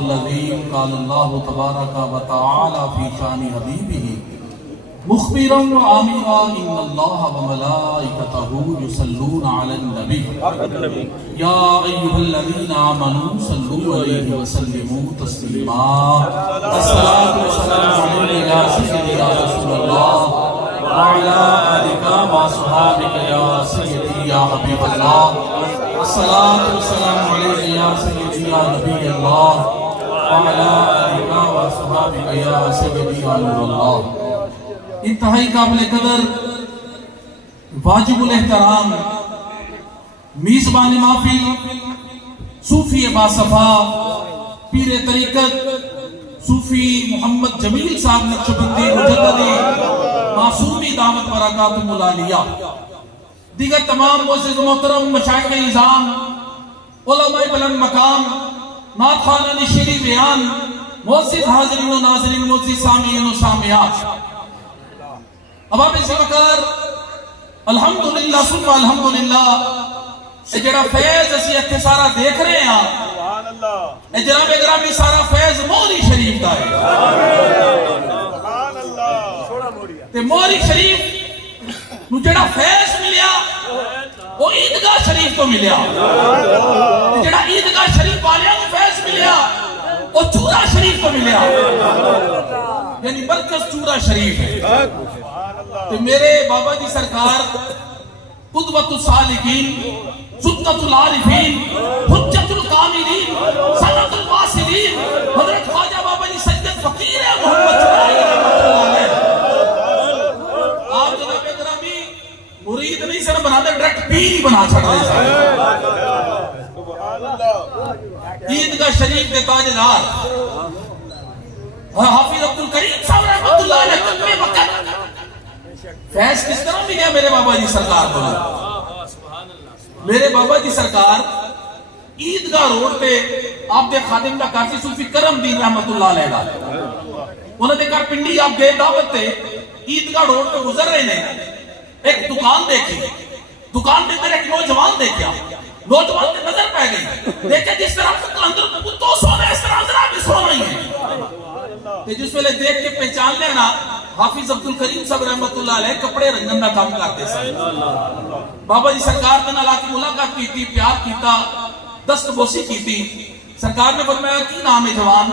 الذي قال الله تبارك وتعالى في شان حبيبه مخبرا وآمرا إن الله وملائكته يصلون على النبي يا أيها الذين آمنوا صلوا عليه وسلموا تسليما الصلاة والسلام عليك يا سيدي يا رسول الله وعلى آلك وأصحابك يا سيدي يا حبيب الله الصلاة والسلام عليك يا سيدي يا نبي الله وعلى آلك وأصحابك يا سيدي يا نور الله. انتہائی قابل قدر واجب الاحترام میزبان محفل صوفی باصفا پیر طریقت صوفی محمد جمیل صاحب نقشبندی مجدد معصومی دعوت برکاتہ العالیہ، دیگر تمام معزز محترم مشائخ نظام، علماء بلند مقام، نعت خوانان شیریں بیان، معزز حاضرین و ناظرین، معزز سامعین و سامعات، اباب سبکار الحمدللہ ثم الحمدللہ. اے جڑا فیض اسی اتھے سارا دیکھ رہے ہیں، اے جناب اگرامی سارا فیض موری شریف دا ہے. تے موری شریف نو جڑا فیض ملیا وہ عیدگاہ شریف کو ملیا، تے جڑا عیدگاہ شریف والیاں کو فیض ملیا وہ چورا شریف کو ملیا، یعنی مرکز چورا شریف ہے. تو میرے بابا جی سرکار قدوۃ الصالحین، سنت العارفین، حجت الکاملین، سند الواصلین، حضرت خواجہ بابا جی سید فقیر محمد چرائے رحمۃ اللہ علیہ. آپ جناب گرامی مرید نہیں سر بنا دے، ڈائریکٹ پیر ہی بنا چھڑ رہے ہیں. عیدگاہ شریف کے تاجدار حافظ عبدالکریم صاحب رحمۃ اللہ علیہ کتنے وقت فیض کس طرح ملیا میرے بابا جی سرکار کو؟ میرے بابا جی سرکار عیدگاہ روڈ پہ آپ دے خادم دا کافی صوفی کرم دین رحمت اللہ علیہ دا انہوں نے کہا پنڈی آپ گئے دعوت تے عیدگاہ روڈ پہ گزر رہے نے، ایک دکان دیکھی، دکان پہ ایک نوجوان دیکھا، نوجوان تے نظر پہ گئی، دیکھے جس طرح اندر تو سونا اس طرح اندر بھی سونا ہی ہے. جس ویلے دیکھ کے پہچان لینا حافظ عبدالکریم صاحب رحمت اللہ علیہ کپڑے رنگن کا کام کرتے سن. بابا جی سرکار دے نال آ کے ملاقات کی، پیار کیتا، دست بوسی کی. سرکار نے فرمایا کی نام ہے جوان؟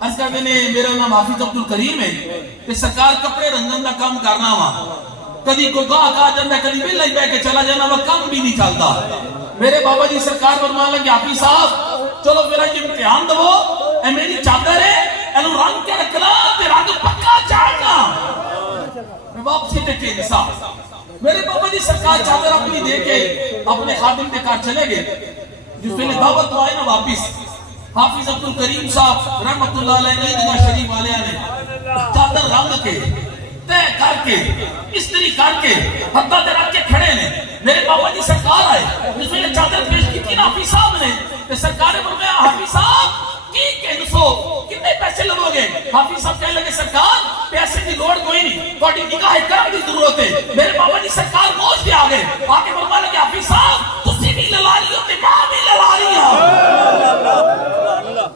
عرض کرتے نے میرا نام حافظ عبدالکریم ہے. کہ سرکار کپڑے رنگن کا کام کرنا وا، کدی کوئی گاہک آ جاتا ہے، کدی ویلا ہی بیٹھ کے چلا جانا وا، کام بھی نہیں چلتا. میرے بابا جی سرکار فرمان لگے حافظ صاحب چلو میرا یہ امتحان دو، اے میری چادر ہے اینو رنگ کے رکھنا تے رنگ پکا چاہنا. میں واپسی دیکھے نسا میرے بابا جی سرکار چادر اپنی دے کے اپنے خادم کے کار چلے گئے. جس میں دعوت تو آئے نا واپس حافظ عبدالکریم صاحب رحمت اللہ علیہ عیدگاہ شریف والے نے چادر رنگ کے طے کر کے استری کر کے حدہ دے رکھ کے کھڑے نے. میرے بابا جی سرکار آئے، جس میں چادر پیش کی تھی حافظ صاحب نے. سرکار نے فرمایا حافظ صاحب کی کہنسو کتنے پیسے لگو گے؟ حافظ صاحب کہنے لگے سرکار پیسے کی لوڑ کوئی نہیں، تھوڑی نگاہ کرم کی ضرورت ہے. میرے بابا جی سرکار موج کے آگے آ کے فرمانے لگے حافظ صاحب تسی بھی للاری ہو تے ماں بھی للاری ہو،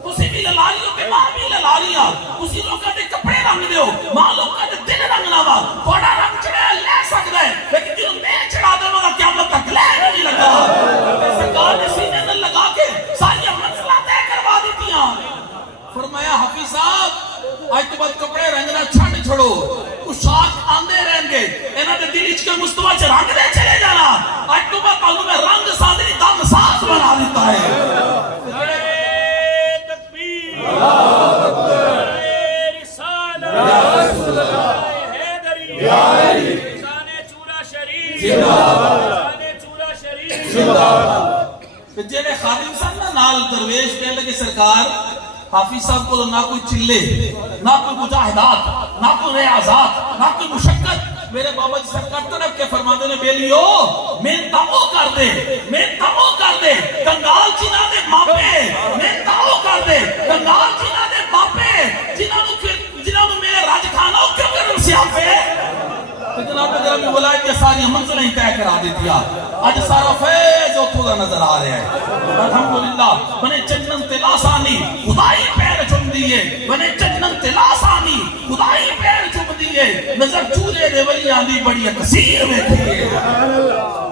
تسی بھی للاری ہو تے ماں بھی للاری ہو. تسی لوگوں دے کپڑے رنگ دیو، ماں لوگوں دے دل رنگ لاوا. تھوڑا رنگ چڑھا لے سکتا ہے لیکن جو میں چڑھا دوں گا قیامت تک لے نہیں لگا. سرکار نے سینے میں لگا کے ساری منزلیں طے کروا دیتی. فرمایا حافظ صاحب آج تو بعد کپڑے رنگنا چھڑ چھڑو، کچھ شاک آندے رہیں گے، انہاں دے دل اچ کے مصطفیٰ چ رنگ دے چلے جانا. آج تو بعد تانوں میں رنگ سادری دم ساز بنا دیتا ہے. تکبیر اللہ اکبر رسالت یا رسول اللہ حیدری یا علی شان چورا شریف زندہ باد، شان چورا شریف زندہ باد. جڑے خادم صاحب نال درویش کہنے لگے سرکار حافظ صاحب کو نہ کوئی چلے، نہ کوئی مجاہدات، نہ کوئی ریاضات، نہ کوئی مشقت. میرے بابا جی سرکار طرف کے فرماتے نے بیلیو محنت وہ کر دے، محنت وہ کر دے کنگال جنہاں دے ماپے، محنت وہ کر دے کنگال جنہاں دے ماپے، جنہاں نو میرے راج کھانا ہو کیوں کرن سیاپے. جناب گرامی ولایت کے ساری منزلیں طے کرا دیتی. آج سارا فیض اتھوں دا نظر آ رہا ہے الحمدللہ. بنے چنن تے لاسانی خدائی ہے بنے جنت تلاسانی خدائی پیر چوم دیے نظر چولے دے ولیاں دی بڑی کثیر ویکھی ہے